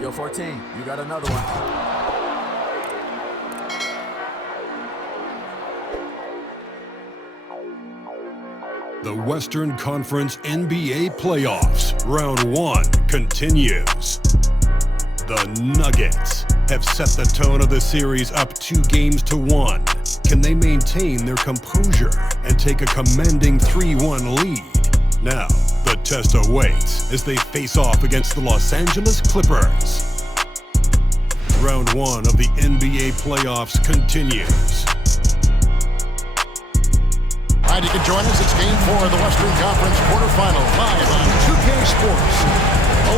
Yo, 14, you got another one. The Western Conference NBA Playoffs, Round 1 continues. The Nuggets have set the tone of the series up 2-1. Can they maintain their composure and take a commanding 3-1 lead? Now, the test awaits as they face off against the Los Angeles Clippers. Round 1 of the NBA Playoffs continues. All right, you can join us. It's Game 4 of the Western Conference quarterfinal, live on 2K Sports.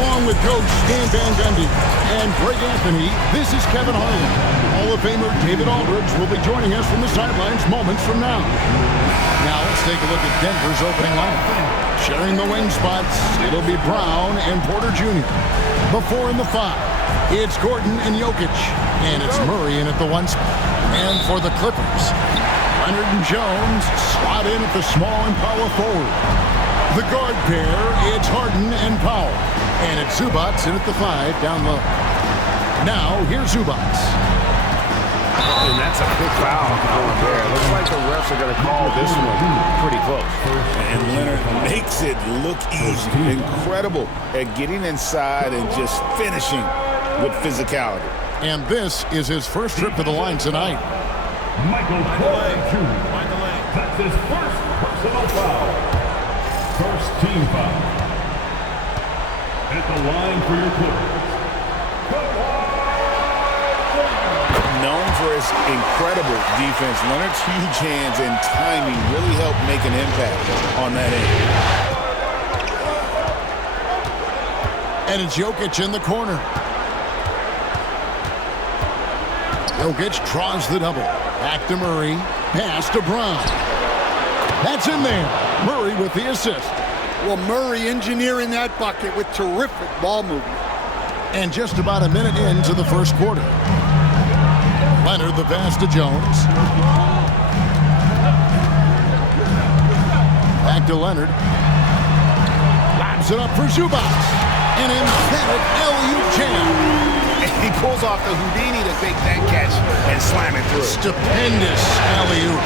Along with Coach Dan Van Gundy and Greg Anthony, this is Kevin Harlan. Hall of Famer David Aldridge will be joining us from the sidelines moments from now. Now let's take a look at Denver's opening lineup. Sharing the wing spots, it'll be Brown and Porter Jr. The 4 and the 5, it's Gordon and Jokic. And it's Murray in at the 1 spot. And for the Clippers, Leonard and Jones slot in at the small and power forward. The guard pair, it's Harden and Powell. And it's Zubac in at the 5 down low. Now, here's Zubac. And that's a big foul over there. Looks like the refs are going to call this one pretty close. And Leonard makes it look easy. Incredible at getting inside and just finishing with physicality. And this is his first trip to the line tonight. Michael Porter Jr. That's his first personal foul. First team foul. At the line for your Clippers. Known for his incredible defense, Leonard's huge hands and timing really helped make an impact on that end. And it's Jokic in the corner. Jokic draws the double. Back to Murray. Pass to Brown. That's in there. Murray with the assist. Well, Murray engineering that bucket with terrific ball movement. And just about a minute into the first quarter. Leonard the pass to Jones. Back to Leonard. Lobs it up for Zubac. An emphatic alley-oop jam. He pulls off the Houdini to take that catch and slam it through. Stupendous alley-oop.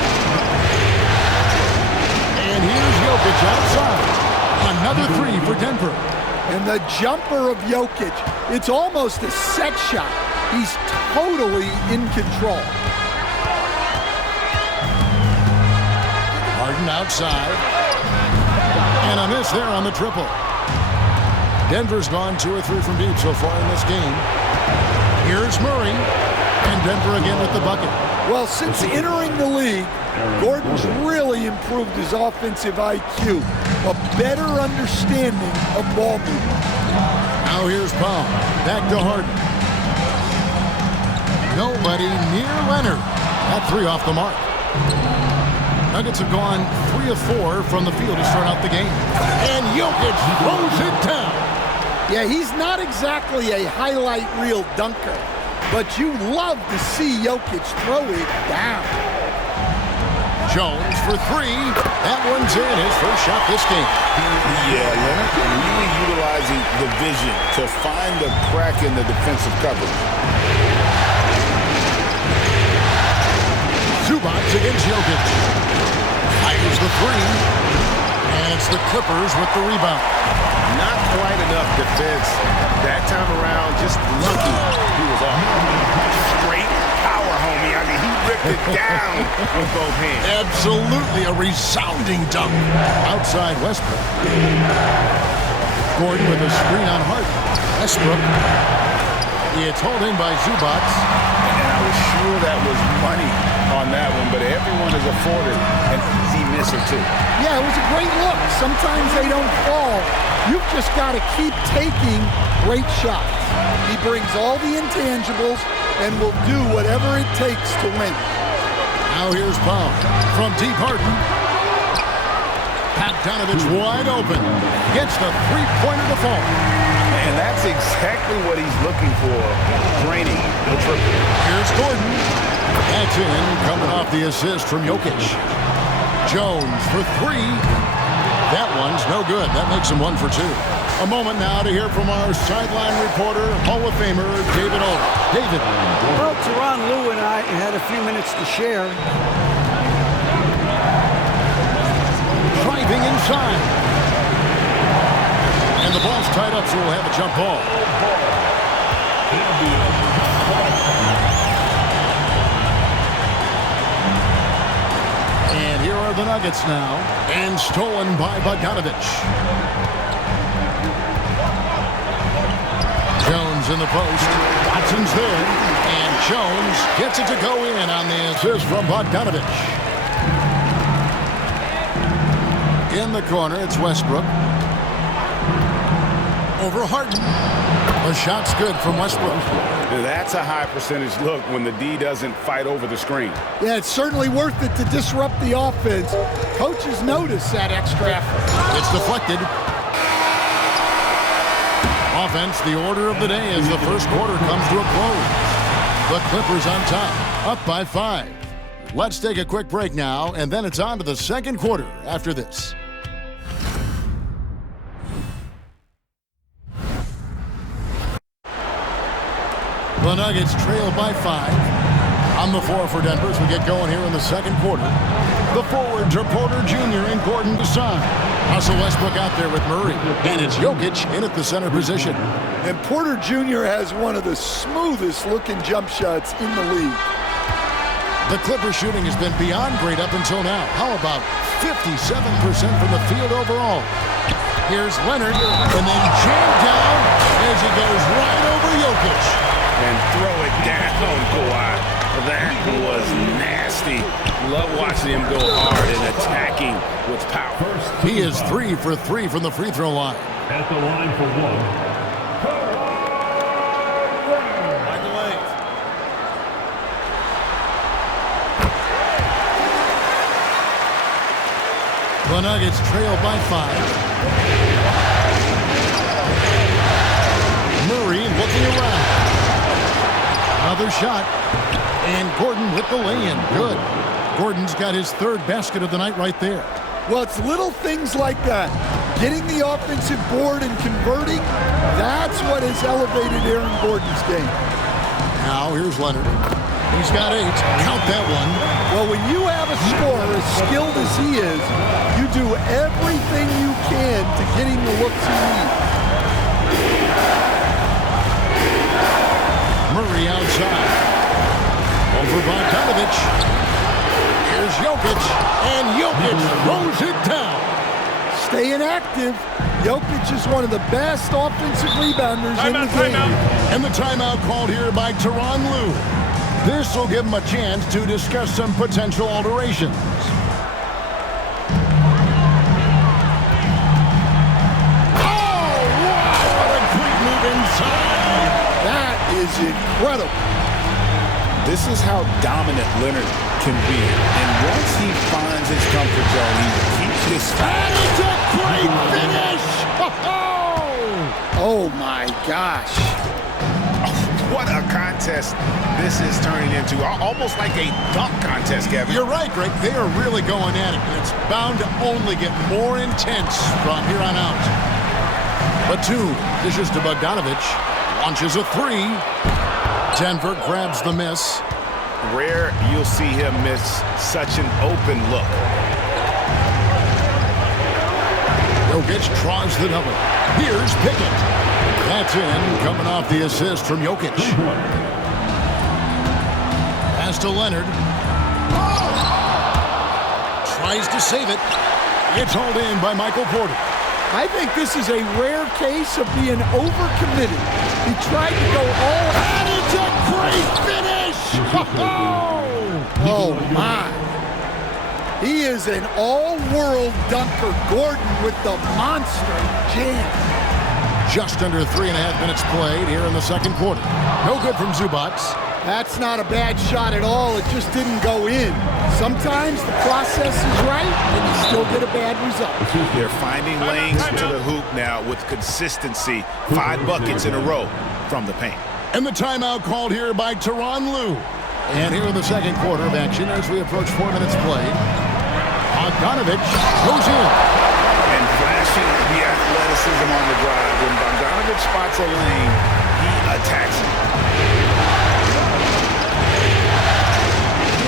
And here's Jokic outside. Another 3 for Denver. And the jumper of Jokic, it's almost a set shot. He's totally in control. Harden outside. And a miss there on the triple. Denver's gone 2 or 3 from deep so far in this game. Here's Murray. And Denver again with the bucket. Well, since entering the league, Gordon's really improved his offensive IQ. A better understanding of ball movement. Now here's Powell. Back to Harden. Nobody near Leonard. That 3 off the mark. Nuggets have gone 3 of 4 from the field to start out the game. And Jokic throws it down. Yeah, he's not exactly a highlight reel dunker, but you love to see Jokic throw it down. Jones for 3. That one's in. His first shot this game. Yeah, Leonard really utilizing the vision to find the crack in the defensive coverage. Zubac against Jokic. Fires the 3. And it's the Clippers with the rebound. Not quite enough defense that time around. Just lucky he was off. Straight power, homie. I mean, he ripped it down with both hands. Absolutely a resounding dunk. Outside Westbrook. Gordon with a screen on Harden. Westbrook. It's hauled in by Zubac. And I was sure that was money on that one, but everyone is afforded an easy miss or 2. Yeah, it was a great look. Sometimes they don't fall. You've just got to keep taking great shots. He brings all the intangibles and will do whatever it takes to win. Now here's Powell from deep Harden. Bogdanovich wide open. Gets the 3-pointer to fall. And that's exactly what he's looking for, draining the triple. Here's Gordon. That's in, coming off the assist from Jokic. Jones for 3. That one's no good. That makes him 1 for 2. A moment now to hear from our sideline reporter, Hall of Famer David O. David. Well, Teron Lou and I had a few minutes to share. Driving inside. And the ball's tied up, so we'll have a jump ball. And here are the Nuggets now. And stolen by Bogdanovich. Jones in the post. Watson's there. And Jones gets it to go in on the assist from Bogdanovich. In the corner, it's Westbrook. Over Harden. The shot's good from Westbrook. That's a high percentage look when the D doesn't fight over the screen. Yeah, it's certainly worth it to disrupt the offense. Coaches notice that extra effort. It's deflected. Offense, the order of the day as the first quarter comes to a close. The Clippers on top, up by 5. Let's take a quick break now, and then it's on to the second quarter after this. The Nuggets trail by 5. On the floor for Denver as we get going here in the second quarter. The forwards are Porter Jr. and Gordon Desai. Russell Westbrook out there with Murray. And it's Jokic in at the center position. And Porter Jr. has one of the smoothest looking jump shots in the league. The Clippers shooting has been beyond great up until now. How about 57% from the field overall? Here's Leonard, and then jammed down as he goes right over Jokic. And throw it down, Kawhi. That was nasty. Love watching him go hard and attacking with power. He is 3 for 3 from the free throw line. At the line for one. The Nuggets trail by 5. Murray looking around. Another shot. And Gordon with the lay-in. Good. Gordon's got his third basket of the night right there. Well, it's little things like that. Getting the offensive board and converting, that's what has elevated Aaron Gordon's game. Now here's Leonard. He's got 8. Count that one. Well, when you have a scorer as skilled as he is, you do everything you can to get him the looks he needs. Murray outside. Over Bogdanovich. Here's Jokic. And Jokic throws it down. Staying active. Jokic is one of the best offensive rebounders in the game. And the timeout called here by Teron Lou. This will give him a chance to discuss some potential alterations. Oh, wow! What a great move inside. That is incredible. This is how dominant Leonard can be. And once he finds his comfort zone, he keeps his... That is a great finish! Oh, my gosh. What a contest this is turning into. Almost like a dunk contest, Kevin. You're right, Greg. They are really going at it, and it's bound to only get more intense from here on out. Batum dishes to Bogdanovich. Launches a 3. Denver grabs the miss. Rare you'll see him miss such an open look. Jokic draws the double. Here's Pickett. That's in, coming off the assist from Jokic. Pass to Leonard. Tries to save it. It's hauled in by Michael Porter. I think this is a rare case of being overcommitted. He tried to go all out. It's a great finish! Oh, my. He is an all-world dunker. Gordon with the monster jam. Just under 3.5 minutes played here in the second quarter. No good from Zubac. That's not a bad shot at all. It just didn't go in. Sometimes the process is right, and you still get a bad result. They're finding lanes to the hoop now with consistency. 5 buckets in a row from the paint. And the timeout called here by Teron Lou. And here in the second quarter of action as we approach 4 minutes played. Bogdanovich goes in. And flash unleashing the athleticism on the drive. When Bogdanovich spots a lane, he attacks it.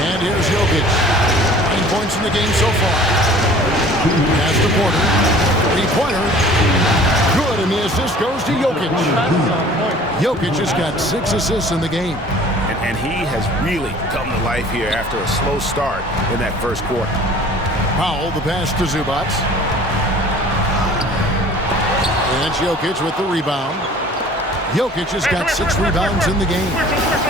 And here's Jokic. 9 points in the game so far. Pass to Porter. Three-pointer. Good, and the assist goes to Jokic. Jokic has got 6 assists in the game. And he has really come to life here after a slow start in that first quarter. Powell, the pass to Zubac. And Jokic with the rebound. Jokic has got 6 rebounds in the game.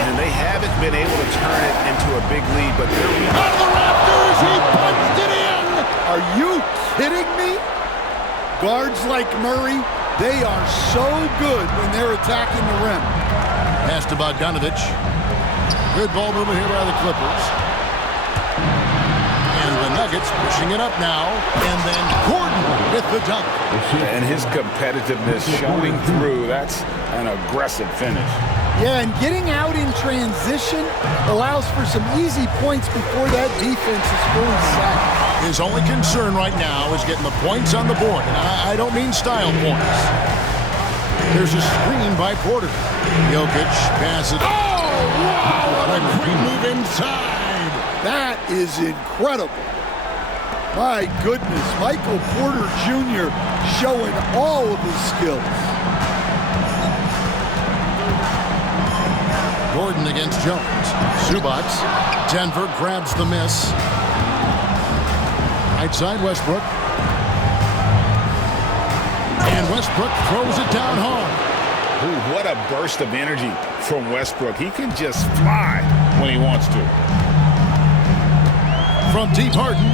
And they haven't been able to turn it into a big lead, but they're Out of the rafters, he punched it in! Are you kidding me? Guards like Murray, they are so good when they're attacking the rim. Pass to Bogdanovich. Good ball movement here by the Clippers. And the Nuggets pushing it up now. And then Gordon with the dunk. And his competitiveness showing through. That's an aggressive finish. Yeah, and getting out in transition allows for some easy points before that defense is fully set. His only concern right now is getting the points on the board. And I don't mean style points. There's a screen by Porter. Jokic passes. Oh, wow, what a great move inside. That is incredible. My goodness, Michael Porter Jr. showing all of his skills. Gordon against Jones. Zubac. Denver grabs the miss. Right side, Westbrook. And Westbrook throws it down home. Ooh, what a burst of energy from Westbrook. He can just fly when he wants to. From deep, Harden.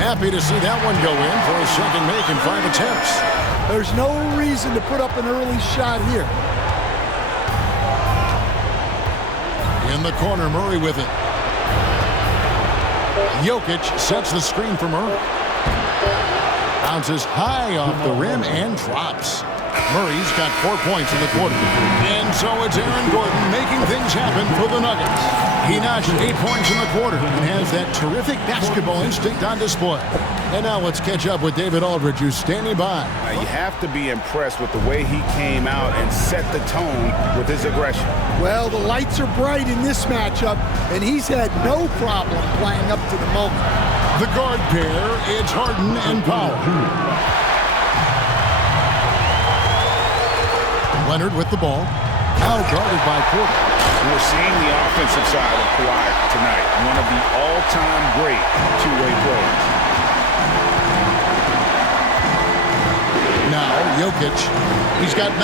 Happy to see that one go in for a second make in 5 attempts. There's no reason to put up an early shot here. In the corner, Murray with it. Jokic sets the screen for Murray. Bounces high off the rim and drops. Murray's got 4 points in the quarter. And so it's Aaron Gordon making things happen for the Nuggets. He notched 8 points in the quarter and has that terrific basketball instinct on display. And now let's catch up with David Aldridge, who's standing by. Now, you have to be impressed with the way he came out and set the tone with his aggression. Well, the lights are bright in this matchup, and he's had no problem playing up to the moment. The guard pair, it's Harden and Powell. Leonard with the ball. Now guarded by Porter. We're seeing the offensive side of Kawhi tonight. One of the all-time great two-way players. Now Jokic. He's got 9.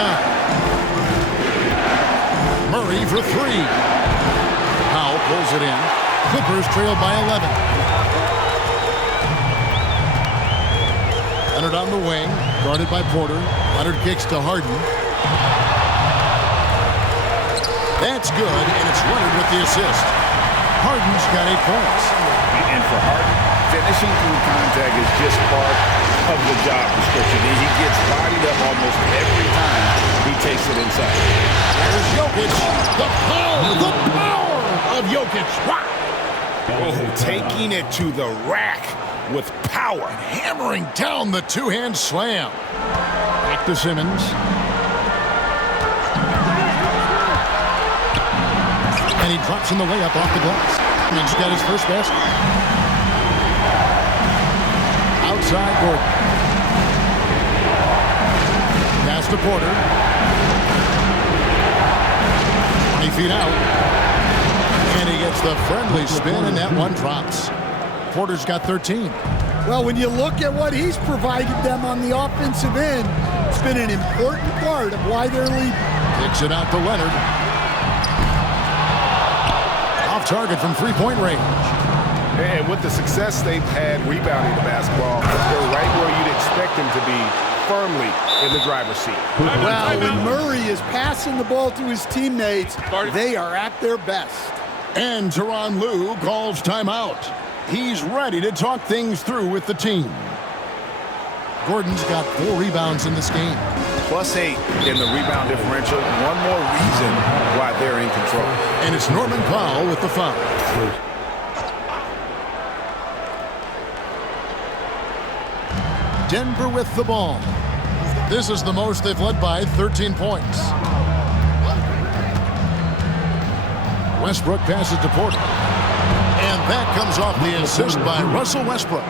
Murray for 3. Powell pulls it in. Clippers trailed by 11. Leonard on the wing. Guarded by Porter. Leonard kicks to Harden. That's good, and it's Leonard with the assist. Harden's got 8 points. And for Harden, finishing through contact is just part of the job description. And he gets bodied up almost every time he takes it inside. There's Jokic. The power of Jokic. Wow. Oh, taking it to the rack with power. Hammering down the two-hand slam. Back to Simmons. And he drops in the layup off the glass. And he's got his first basket. Outside Gordon. Pass to Porter. 20 feet out. And he gets the friendly spin, and that one drops. Porter's got 13. Well, when you look at what he's provided them on the offensive end, it's been an important part of why they're leading. Kicks it out to Leonard. Off target from three-point range. And with the success they've had rebounding the basketball, they're right where you'd expect them to be, firmly in the driver's seat. Well, when Murray is passing the ball to his teammates, they are at their best. And Tyronn Lue calls timeout. He's ready to talk things through with the team. Gordon's got 4 rebounds in this game. +8 in the rebound differential. One more reason why they're in control. And it's Norman Powell with the foul. Denver with the ball. This is the most they've led by, 13 points. Westbrook passes to Porter. And that comes off the assist by Russell Westbrook.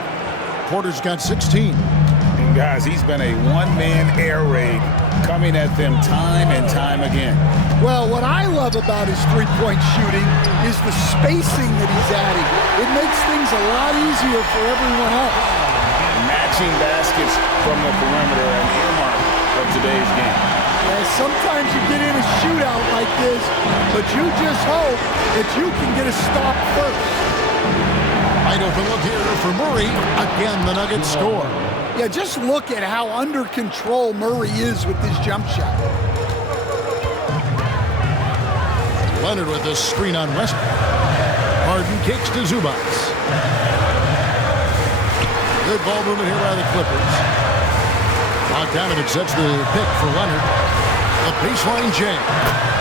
Porter's got 16. And guys, he's been a one-man air raid coming at them time and time again. Well, what I love about his three-point shooting is the spacing that he's adding. It makes things a lot easier for everyone else. Matching baskets from the perimeter, an earmark of today's game. Sometimes you get in a shootout like this, but you just hope that you can get a stop first. Wide open look here for Murray. Again, the Nuggets score. Yeah, just look at how under control Murray is with this jump shot. Leonard with a screen on Westbrook. Harden kicks to Zubac. Good ball movement here by the Clippers. Bogdanovic sets the pick for Leonard. The baseline jam.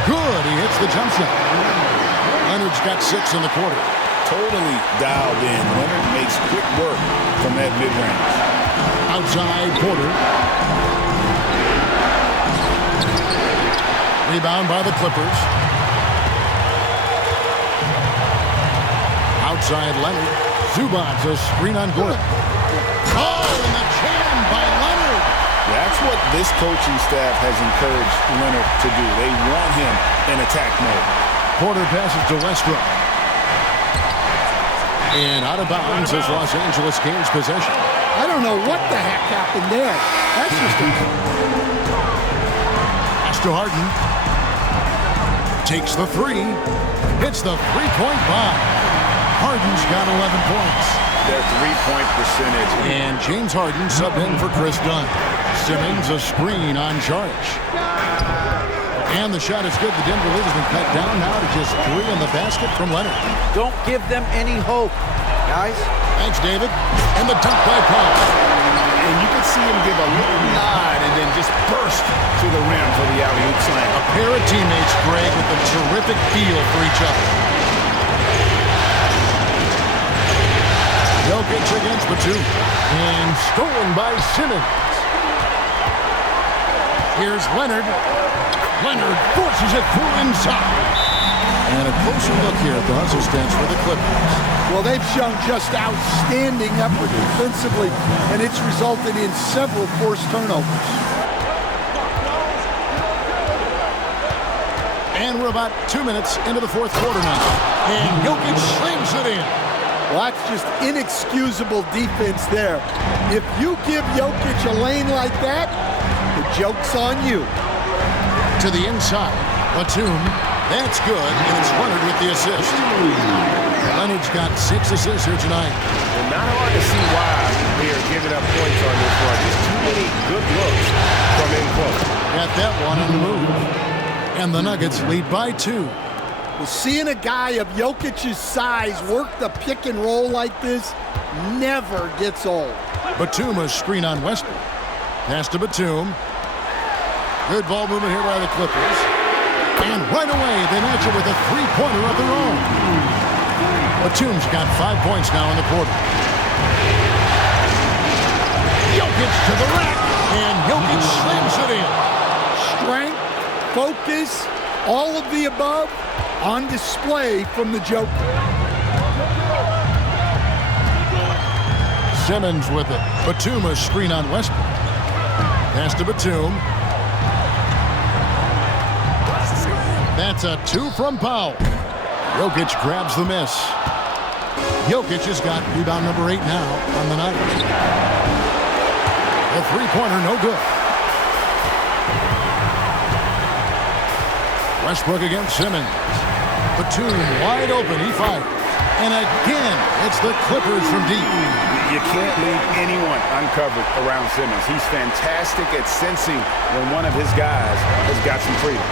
Good, he hits the jump shot. Leonard's got 6 in the quarter. Totally dialed in. Leonard makes quick work from that mid-range. Outside Porter. Rebound by the Clippers. Outside Leonard. Zubac, a screen on Gordon. Oh, and the jam by Leonard. That's what this coaching staff has encouraged Leonard to do. They want him in attack mode. Porter passes to Westbrook. And out of bounds as Los Angeles gains possession. I don't know what the heck happened there. That's just a... Pass to Harden. Takes the three. Hits the three-point bomb. Harden's got 11 points. Their three-point percentage. And James Harden subbed in for Chris Dunn. Simmons a screen on charge. And the shot is good. The Denver lead has been cut down now to just 3 in the basket from Leonard. Don't give them any hope, guys. Thanks, David. And the dunk by Paul. And you can see him give a little nod and then just burst to the rim for the alley-oop slam. A pair of teammates, Greg, with a terrific feel for each other. Jokic against Batum. And stolen by Simmons. Here's Leonard. Leonard forces it through inside. And a closer look here at the hustle stance for the Clippers. Well, they've shown just outstanding effort defensively, and it's resulted in several forced turnovers. And we're about 2 minutes into the fourth quarter now. And Jokic slings it in. Well, that's just inexcusable defense there. If you give Jokic a lane like that, the joke's on you. To the inside. Batum. That's good, and it's Leonard with the assist. Leonard's got 6 assists here tonight. Well, not hard to see why they are giving up points on this one. Just too many good looks from in close. Got that one on the move. And the Nuggets lead by 2. Well, seeing a guy of Jokic's size work the pick and roll like this never gets old. Batum a screen on Westbrook. Pass to Batum. Good ball movement here by the Clippers. And right away, they match it with a three-pointer of their own. Batum's got 5 points now in the quarter. Jokic to the rack, and Jokic slams it in. Strength, focus, all of the above on display from the Joker. Simmons with it. Batum a screen on Westbrook. Pass to Batum. That's a 2 from Powell. Jokic grabs the miss. Jokic has got rebound number 8 now on the night. The three-pointer, no good. Westbrook against Simmons. Batum wide open, he fires. And again, it's the Clippers from deep. You can't leave anyone uncovered around Simmons. He's fantastic at sensing when one of his guys has got some freedom.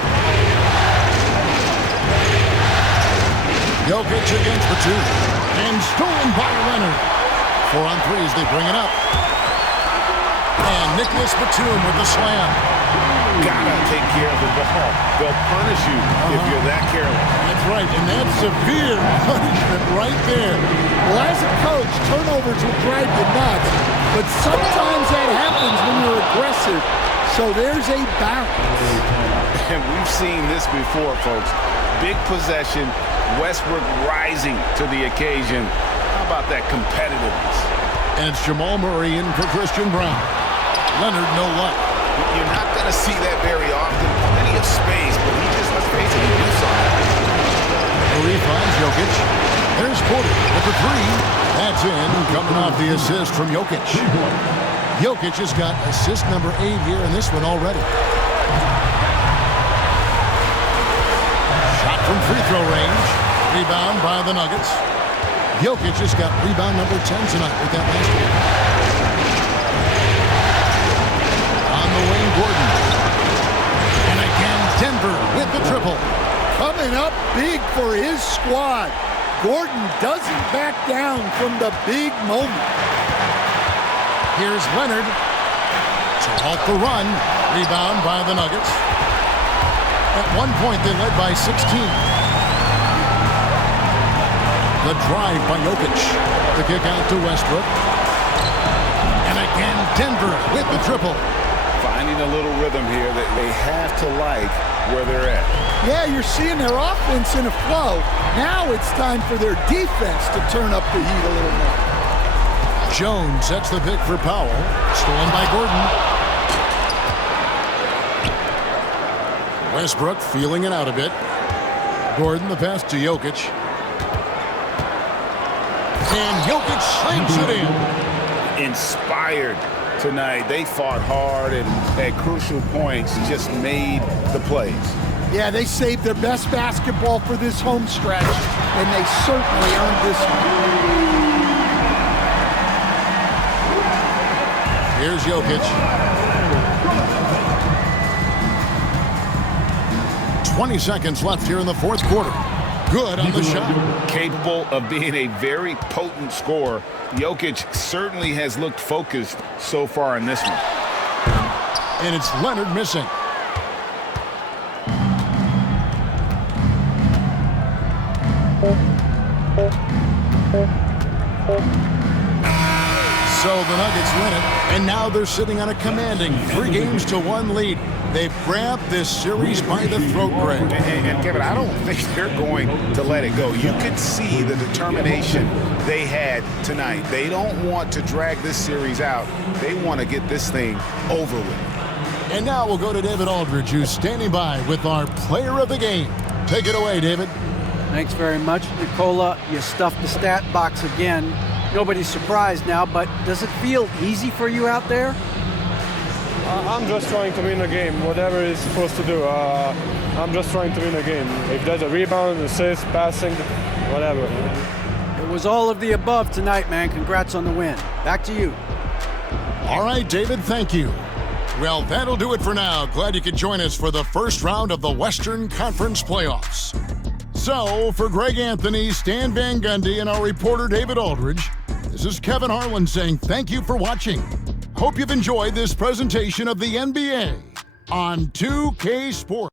Jokic against Batum. And stolen by Leonard. 4 on 3 as they bring it up. And Nicholas Batum with the slam. Gotta take care of the ball. They'll punish you if you're that careless. That's right, and that's severe punishment right there. Well, as a coach, turnovers will drive you nuts. but sometimes that happens when you're aggressive. So there's a balance. And we've seen this before, folks. Big possession, Westbrook rising to the occasion. How about that competitiveness? And it's Jamal Murray in for Christian Brown. Leonard, no luck. You're not going to see that very often. Plenty of space, but he just, let's face it, he knew something. Murray finds Jokic. There's Porter with the three. That's in, coming off the assist from Jokic. Jokic has got assist number 8 here in this one already. Shot from free throw range. Rebound by the Nuggets. Jokic has got rebound number 10 tonight with that last one. On the wing, Gordon. And again, Denver with the triple. Coming up big for his squad. Gordon doesn't back down from the big moment. Here's Leonard to halt the run. Rebound by the Nuggets. At one point, they led by 16. The drive by Jokic. The kick out to Westbrook. And again, Denver with the triple. Finding a little rhythm here that they have to like where they're at. Yeah, you're seeing their offense in a flow. Now it's time for their defense to turn up the heat a little more. Jones sets the pick for Powell. Stolen by Gordon. Westbrook feeling it out a bit. Gordon the pass to Jokic. And Jokic slings it in. Inspired tonight. They fought hard and at crucial points just made the plays. Yeah, they saved their best basketball for this home stretch, and they certainly earned this one. Here's Jokic. 20 seconds left here in the fourth quarter. Good on the shot. Capable of being a very potent scorer. Jokic certainly has looked focused so far in this one. And it's Leonard missing. So the Nuggets win it, and now they're sitting on a commanding 3-1 lead. They've grabbed this series by the throat, Greg. And Kevin, I don't think they're going to let it go. You could see the determination they had tonight. They don't want to drag this series out. They want to get this thing over with. And now we'll go to David Aldridge, who's standing by with our player of the game. Take it away, David. Thanks very much, Nicola. You stuffed the stat box again. Nobody's surprised now, but does it feel easy for you out there? I'm just trying to win a game, whatever it's supposed to do. I'm just trying to win a game. If there's a rebound, assist, passing, whatever. It was all of the above tonight, man. Congrats on the win. Back to you. All right, David, thank you. Well, that'll do it for now. Glad you could join us for the first round of the Western Conference playoffs. So, for Greg Anthony, Stan Van Gundy, and our reporter David Aldridge, this is Kevin Harlan saying thank you for watching. Hope you've enjoyed this presentation of the NBA on 2K Sports.